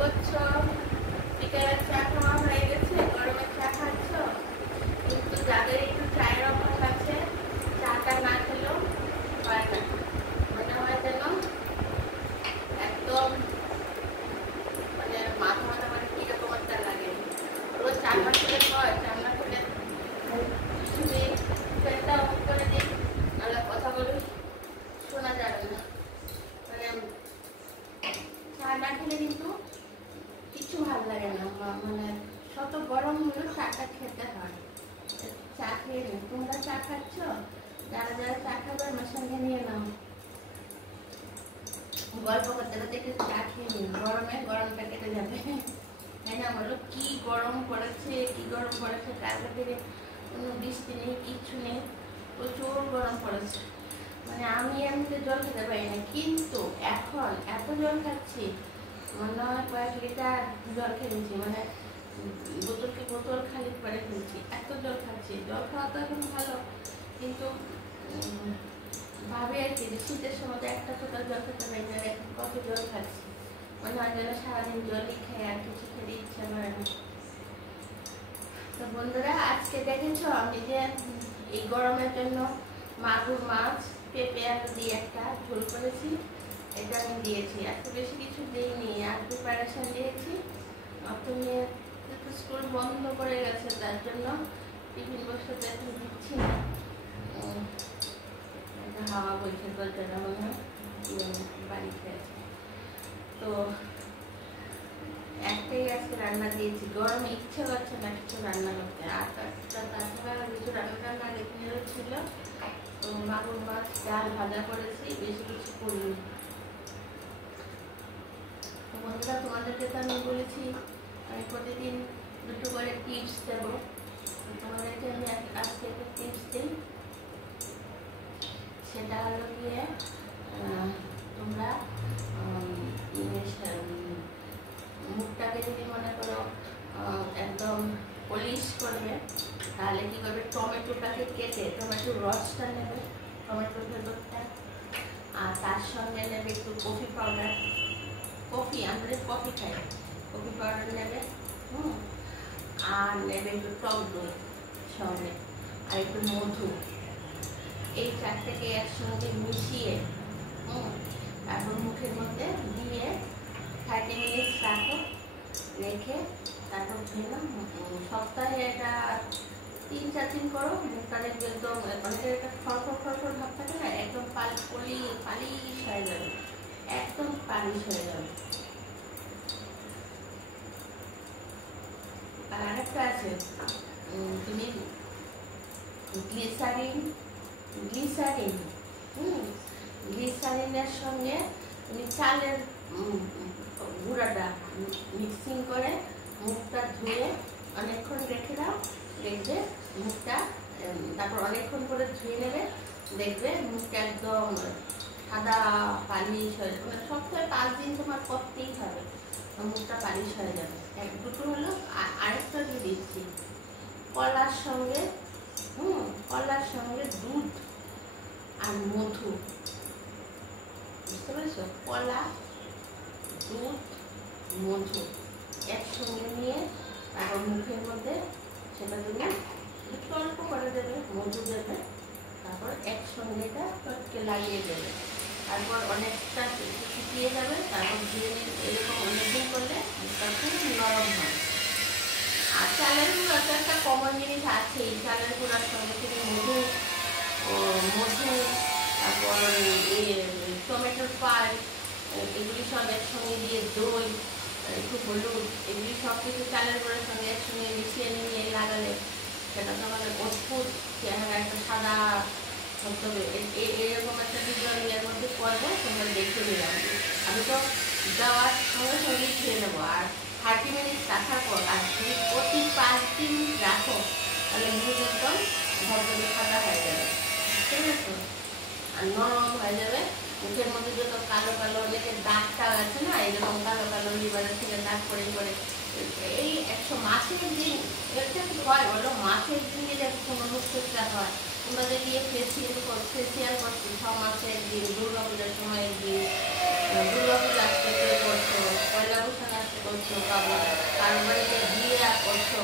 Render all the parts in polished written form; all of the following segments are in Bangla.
করছো? বিকেলের চা খাওয়া হয়ে গেছে, গরমের চা খাচ্ছ, কিন্তু যাদের একটু চায়ের অভ্যাস আছে চাটা না খেলেও হয় না, মনে হয় যেন একদম মানে মাথা মাথা মানে কিরকম একটা লাগে। রোজ চা না খেলে হয়, চা না খেলে পেটটা অফ করে দিই, নাহলে কথা বলে শোনা যাবে না। মানে চা না খেলে কিন্তু কিছু ভালো লাগে না, মানে শত গরম হলেও চাটা খেতে হয়। চা খেয়ে নিই। তোমরা চা খাচ্ছ? যারা যারা চা খাবে আমার সঙ্গে নিয়ে নাও, গল্প করতে করতে একটু চা খেয়ে নিই, গরমে গরমটা কেটে যাবে। তাই না বলো? কি গরম পড়েছে, কি গরম পড়েছে, কালকে থেকে কোনো বৃষ্টি নেই, কিচ্ছু নেই, প্রচুর গরম পড়েছে। মানে আমি এমনিতে জল খেতে পারি না, কিন্তু এখন এত জল খাচ্ছি, মনে হয় কয়েক লিটার জল খেয়েছি, মানে বোতলকে বোতল খালি করে ফেলছি, এত জল খাচ্ছি। জল খাওয়া তো এখন ভালো, কিন্তু ভাবে আর কি শীতের সময় একটা ফোঁটা জল খেতে পারি না, এখন কত জল খাচ্ছি, মনে হয় যেন সারাদিন জলই খেয়ে আর কিছু খেতে ইচ্ছা করে না। তো বন্ধুরা, আজকে দেখেছ আমি যে এই গরমের জন্য মাগুর মাছ পেঁপে আলু দিয়ে একটা ঝোল করেছি, এটা আমি দিয়েছি, এত বেশি কিছু দিইনি, আর প্রিপারেশন দিয়েছি। তুমি স্কুল বন্ধ করে গেছে, তার জন্য টিফিন বক্সটা এখন দিচ্ছি না, হাওয়া বইছে বলতে না মনে হয় বাড়ি খেয়েছে। তো একটাই আজকে রান্না দিয়েছি, গরমে ইচ্ছে করছে না কিছু রান্না করতে, আর তাছাড়া কিছু রান্না আগে দিনেরও ছিল। তো মাগুর মাছ ডাল ভাজা করেছি, বেশি কিছু করিনি। তো বন্ধুরা, তোমাদেরকে তো আমি বলেছি আমি প্রতিদিন দুটো করে টিপস দেবো, তোমাদেরকে আমি আজকে একটা টিপস দিই। সেটা হলো গিয়ে তোমরা মুখটাকে যদি মনে করো একদম পলিশ করবে, তাহলে কি করবে, টমেটোটাকে কেটে টমেটোর রসটা নেবে, টমেটোর ভেতরটা, আর তার সঙ্গে নেবে একটু কফি পাউডার, কফি আমরা কফি খাই, কফি পাউডার নেবে, আর নেবে একটু টক দই সঙ্গে, আর একটু মধু। এই চারটাকে একসঙ্গে মিশিয়ে তারপর মুখের মধ্যে দিয়ে 30 মিনিট রাখো, রেখে তারপর ধুয়ে সপ্তাহে এটা 3-4 দিন করো, মুখটা দেখবে একদম অনেকের একটা খড়খড় খড়খড় ভাব থাকে না, একদম পালিশ হয়ে যাবে, একদম পালিশ হয়ে যাবে। আর আরেকটা আছে, তুমি গ্লিসারিনের সঙ্গে তুমি চালের গুঁড়াটা মিক্সিং করে মুখটা ধুয়ে অনেকক্ষণ রেখে দাও, দেখবে মুখটা, তারপর অনেকক্ষণ করে ধুয়ে নেবে, দেখবে মুখটা একদম সাদা পালিশ হয়ে যাবে। মানে সপ্তাহে 5 দিন তোমার করতেই হবে, মুখটা পালিশ হয়ে যাবে। দুটো হলো, আরেকটা দিয়ে দিচ্ছি, কলার সঙ্গে দুধ আর মধু, বুঝতে পেরেছো? কলা, দুধ, মধু একসঙ্গে নিয়ে তারপর মুখের মধ্যে সেটা তুমি একটু অল্প করে দেবে, মধু দেবে, তারপর একসঙ্গে এটা লাগিয়ে দেবে, তারপর অনেকটা শুকিয়ে যাবে, তারপর ধীরে ধীরে এরকম অনেকদিন করলে মুখটা খুব নরম হয়। আর চালের গুঁড়া তো একটা কমন জিনিস আছেই, চালের গুঁড়ার সঙ্গে থেকে মধু, তারপর টমেটোর পাল্প, এগুলি সব একসঙ্গে দিয়ে দই, একটু হলুদ, এগুলি সব কিছু চালের গুঁড়ার সঙ্গে একসঙ্গে মিশিয়ে নিয়ে লাগালে সেটা তো মানে অদ্ভুত চেহারা, একটা সাদা ধবধবে, এরকম একটা ভিডিও আমি এর মধ্যে করবো, তোমরা দেখে নিলাম। আমি তো যাওয়ার সঙ্গে সঙ্গেই খেয়ে নেবো, আর 30 মিনিট রাখার পর, আর যদি প্রতি 5 দিন রাখো তাহলে মুখ একদম ধবধবে সাদা হয়ে যাবে, ঠিক আছে, আর নরম হয়ে যাবে। মুখের মধ্যে যত কালো কালো অনেকের দাগটাও আছে না, এরকম কালো কালো লিভারের থেকে দাগ করে করে, এই মাসের দিন এটা কি হয় বলো, মাসের দিন যদি কোনো মুখটা হয়, তোমরা যে গিয়ে ফেসিয়াল করছো 6 মাসে একদিন, দুর্গা পূজার সময় একদিন, দুর্গা পূজা আসতে করছো, পয়লা বৈশাখ আসতে করছো, কারো বাড়িতে বিয়ে করছো,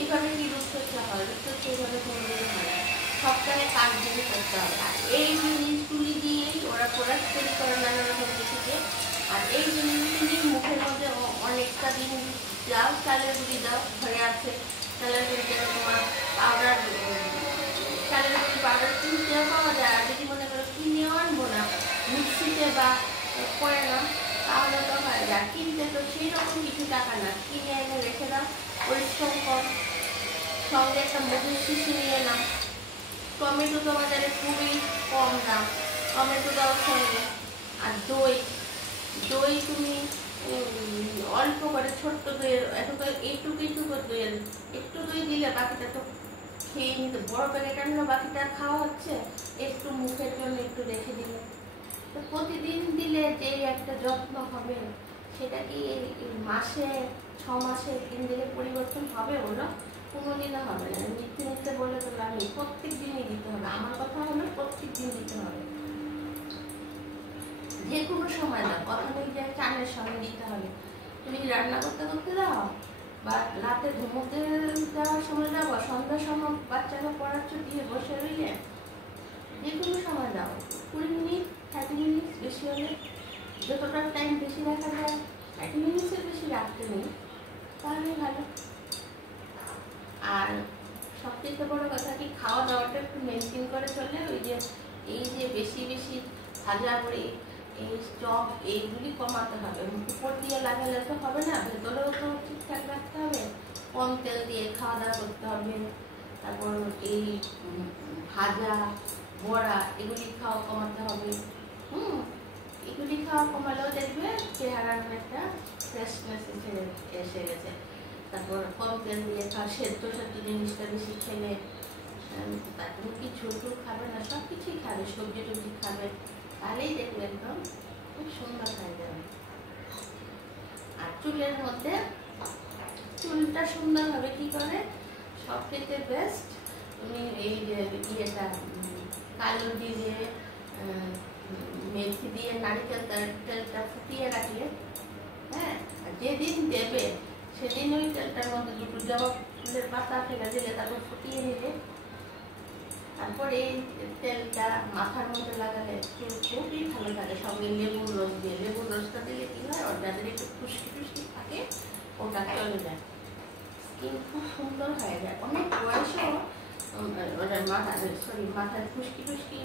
এইভাবে কি রূপচর্চা হয়? রূপচর্চা এইভাবে কোনোদিন হয় না। সপ্তাহে 5 দিন করতে হবে। আর এই জিনিসগুলি দিয়েই ওরা প্রোডাক্ট তৈরি করে নানা রকম থেকে। আর এই জিনিসগুলি মুখের মধ্যে অনেকটা দিন দাও, চালের গুঁড়ি দাও, ঘরে আছে চালের গুঁড়ি দেবে, তোমার পাউডার, চালের গুঁড়ি পাউডার কিনতেও পাওয়া যায়। আর যদি মনে করো কিনেও আনবো না, মিক্সিতে বা করে নাও, তাহলে তো হয় যায়। কিনতে তো সেই রকম কিছু টাকা না, কিনে এনে রেখে দাও, পরিশ্রম কম, সঙ্গে একটা মধুর শিশি নিয়ে নাও। টমেটো তো বাজারে খুবই কম দাম, টমেটো দাও সঙ্গে। আর দই, দই তুমি অল্প করে ছোট্ট দইয়ের এইটুকু দইয়ের একটু দই দিলে বাকিটা তো খেয়ে নিতে, বড় প্যাকেট আনলো বাকিটা খাওয়া হচ্ছে, একটু মুখের জন্য একটু রেখে দিলে। তো প্রতিদিন দিলে যে একটা যত্ন হবে, সেটা কি মাসে 6 মাসে 3 দিনে পরিবর্তন হবে? বলো, কোনোদিনও হবে না। নিত্য নিত্য বলে তো আমি প্রত্যেক দিনই দিতে হবে। আমার কথা হলো প্রত্যেক দিন দিতে হবে, যে কোনো সময় দাও। কথা নেই যে চানের সময় দিতে হবে। তুমি রান্না করতে করতে দাও, বা রাতে ঘুমোতে যাওয়ার সময় দাও, বা সন্ধ্যার সময় বাচ্চাকে পড়াচ্ছ দিয়ে বসে রইলে, যে কোনো সময় দাও। 20 মিনিট 30 মিনিট, বেশি হলে যতটা টাইম বেশি রাখা যায়, 30 মিনিটের বেশি রাখতে নেই, তাহলেই ভালো। আর সবথেকে বড় কথা কি, খাওয়া দাওয়াটা একটু মেনটেন করে চললে, ওই যে এই যে বেশি বেশি ভাজা বড়ি, এই চপ, এইগুলি কমাতে হবে। উপর দিয়ে লাগালে তো হবে না, ভেতরেও তো ঠিকঠাক রাখতে হবে। কম তেল দিয়ে খাওয়া দাওয়া করতে হবে। তারপর এই ভাজা বড়া এগুলি খাওয়া কমাতে হবে। এগুলি খাওয়া কমালেও দেখবে চেহারার একটা ফ্রেশনেস এসে গেছে। তারপর কম তেল দিয়ে খাওয়া, সেদ্ধ জিনিসটা বেশি খেলে, তারপর কিছু খাবে না, সব কিছুই খাবে, সবজি টবজি খাবে, তাহলেই দেখবে একদম খুব সুন্দর হয়ে যাবে। আর চুলের মধ্যে, চুলটা সুন্দর হবে কি করে? সব থেকে বেস্ট তুমি এই যে ইয়েটা, কালো দিয়ে, মেথি দিয়ে নারিকেল তেলটা ফুটিয়ে রাখলে, হ্যাঁ, যেদিন দেবে সেদিন ওই তেলটার মধ্যে দুটো জবা ফুলের পাতা ফেলে দিলে, তারপর ফুটিয়ে নিলে, তারপর এই তেলটা মাথার মধ্যে লাগালে চুল খুবই ভালো থাকে। সঙ্গে লেবুর রস দিয়ে, লেবুর রসটা দিলে কি হয়, ওর যাদের একটু খুশকি টুসকি থাকে ওটা চলে যায়, স্কিন খুব সুন্দর হয়ে যায়। অনেক বয়সেও মাথায় খুশকি টুসকি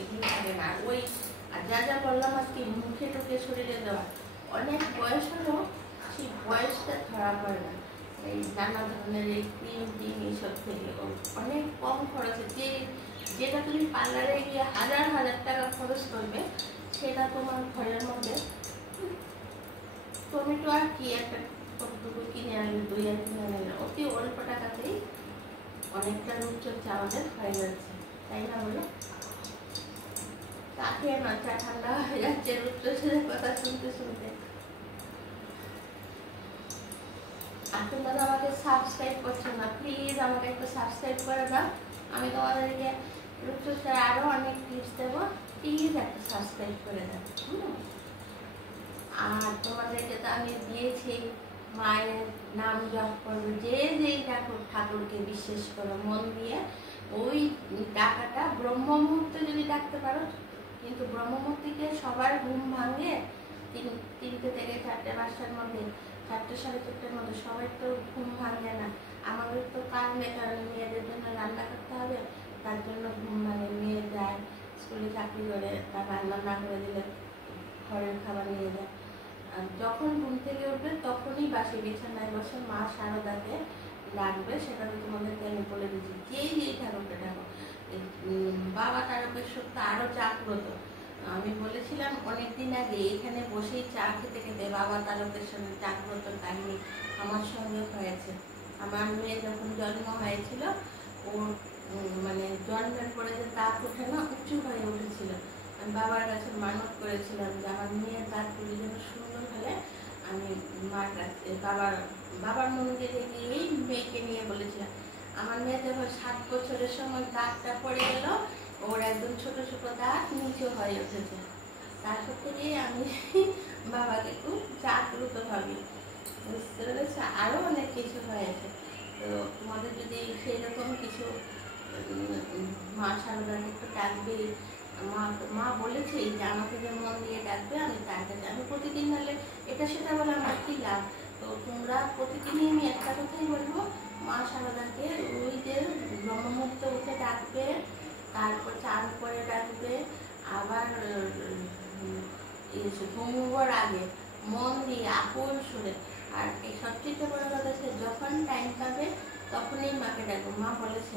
এগুলো থাকে না। ওই আর যা যা বললাম আজকে, মুখে টুকে শরীরে দেওয়া, অনেক বয়স হলেও সেই বয়সটা ধরা পড়ে না। এই নানা ধরনের এই ক্রিম টিম এইসব থেকে অনেক কম খরচে, যেটা তুমি পার্লারে গিয়ে হাজার হাজার টাকা খরচ করবে, সেটা তোমার ঘরের মধ্যে টমেটো আর কি একটা কতটুকু কিনে আনলে, দই আর কিনে আনলে, অতি অল্প টাকাতেই অনেকটা রূপচর্চা আমাদের হয়ে যাচ্ছে, তাই না বলো? চা খেয়ে না, চা ঠান্ডা হয়ে যাচ্ছে রূপচর্চার কথা শুনতে শুনতে। আর তোমরা আমাকে সাবস্ক্রাইব করছো না, প্লিজ আমাকে একটু সাবস্ক্রাইব করে দাও। আমি তোমাদেরকে রূপচর্চার আরো অনেক টিপস দেবো, প্লিজ একটা সাবস্ক্রাইব করে দাও। আর তোমাদেরকে তো আমি দিয়েছি মায়ের নাম জপ করবে, যে যেই ঠাকুরকে বিশ্বাস করো মন দিয়ে, ওই ডাকাটা ব্রহ্ম মুহূর্তে যদি ডাকতে পারো। কিন্তু ব্রহ্ম মুহূর্তে সবার ঘুম ভাঙে 3টে থেকে 4টে, 5টার মধ্যে, 4টে, 4:30টার মধ্যে, সবাই তো ঘুম ভাঙে না। আমাদের তো কারণে মেয়েদের জন্য রান্না করতে হবে, তার জন্য ঘুম ভাঙে। মেয়ে যায় স্কুলে চাকরি করে, তার রান্না না করে দিলে ঘরের খাবার নিয়ে যায়। আর যখন ঘুম থেকে উঠবে তখনই বাসি বিছানায় বসে মা শারদাকে ডাকবে, সেটা তো তোমাদেরকে আমি বলে দিচ্ছি। যেই ঠাকুরকে ডাকো, বাবা তারকেশ্বর তো আরো জাগ্রত। আমি বলেছিলাম অনেকদিন আগে, এখানে বসেই চা খেতে খেতে বাবা তারকেশ্বরের জাগ্রত কাহিনী আমার সঙ্গে হয়েছে। আমার মেয়ে যখন জন্ম হয়েছিল, ওর মানে জন্মের পরে যে দাঁত ওঠে না, উঁচু হয়ে উঠেছিল। আমি বাবার কাছে মানত করেছিলাম যে আমার মেয়ের দাঁতগুলি যেন সুন্দর হলে, আমি মার কাছে বাবার মন্দিরে গিয়েই মেয়েকে নিয়ে বলেছিলাম। আমার মেয়ে যখন 7 বছরের সময় দাঁতটা পড়ে গেল, ওর একদম ছোট ছোট দাঁত নিচু হয়ে উঠেছে। তারপর থেকে আমি বাবাকে একটু জাগ্রত ভাবি, বুঝতে পেরেছো? আরও অনেক কিছু হয়েছে। তো তোমাদের যদি সেরকম কিছু মা সারদাকে একটু ডাকবে, মা মা বলেছে যে আমাকে যে মন দিয়ে ডাকবে আমি তার কাছে, আমি প্রতিদিন হলে এটা সেটা বলে আমার কী লাভ? তো তোমরা প্রতিদিনই আমি একটা কথাই বলবো, মা সারদাকে ওই যে ব্রহ্মমুহূর্ত উঠে ডাকবে, তারপর চান করে ডাকবে, আবার ঘুমোবার আগে মন দিয়ে আকুল সুরে। আর এই সবচেয়ে বড় কথা হচ্ছে যখন টাইম পাবে তখনই মাকে ডাকবো। মা বলেছে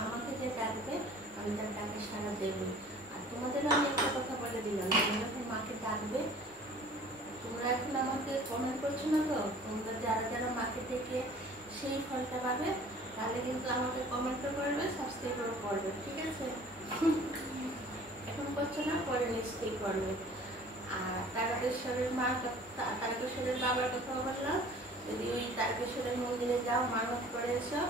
আমাকে যে ডাকবে আমি তার ডাকে সাড়া দেবো। আর তোমাদেরও আমি একটা কথা বলে দিলাম, তোমরা যখন মাকে ডাকবে, তোমরা এখন আমাকে কমেন্ট করছো না তো, তোমরা যারা যারা মাকে ডেকে সেই ফলটা পাবে, তাহলে কিন্তু আমাকে কমেন্টও করবে, সাবস্ক্রাইবও করবে, ঠিক আছে? এখন করছো না, পরে নিশ্চয়ই করবে। আর তারকেশ্বরের তারকেশ্বরের বাবার কথা বললাম, যদি ওই তারকেশ্বরের মন্দিরে যাও, মানত করে এসো,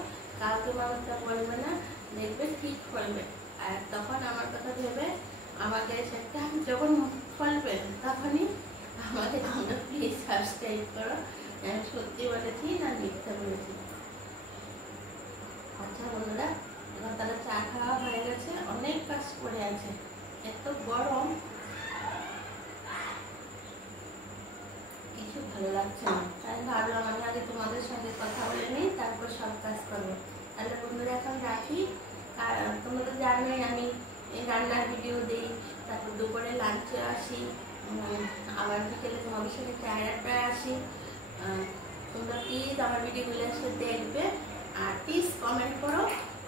কাউকে মানতটা বলবে না, দেখবে ঠিক ফলবে। আর তখন আমার কথা ভেবে আমাকে সেটা যখন ফলবে তখনই আমাকে তোমরা প্লিজ সাবস্ক্রাইব করো। আমি সত্যি বলেছি না মিথ্যা বলেছি? আচ্ছা বন্ধুরা, এখন তারা চা খাওয়া হয়ে গেছে, অনেক কাজ পড়ে আছে, এত গরম কিছু ভালো লাগছে না, তাই ভাবলাম আমি আগে তোমাদের সঙ্গে কথা বলে নিই, তারপর সব কাজ করবো। তাহলে বন্ধুরা এখন রাখি। আর তোমরা তো জানোই আমি রান্নার ভিডিও দিই, তারপর দুপুরে লাঞ্চে আসি, আবার বিকেলে তোমাদের সঙ্গে চায়ের আড্ডায় আসি। তোমরা প্লিজ আমার ভিডিওগুলো এসে দেখবে, আর প্লিজ কমেন্ট করো,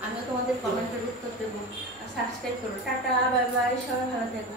আমিও তোমাদের কমেন্টের উত্তর দেবো। আর সাবস্ক্রাইব করো। টাটা, বাই বাই, সবাই ভালো থেকো।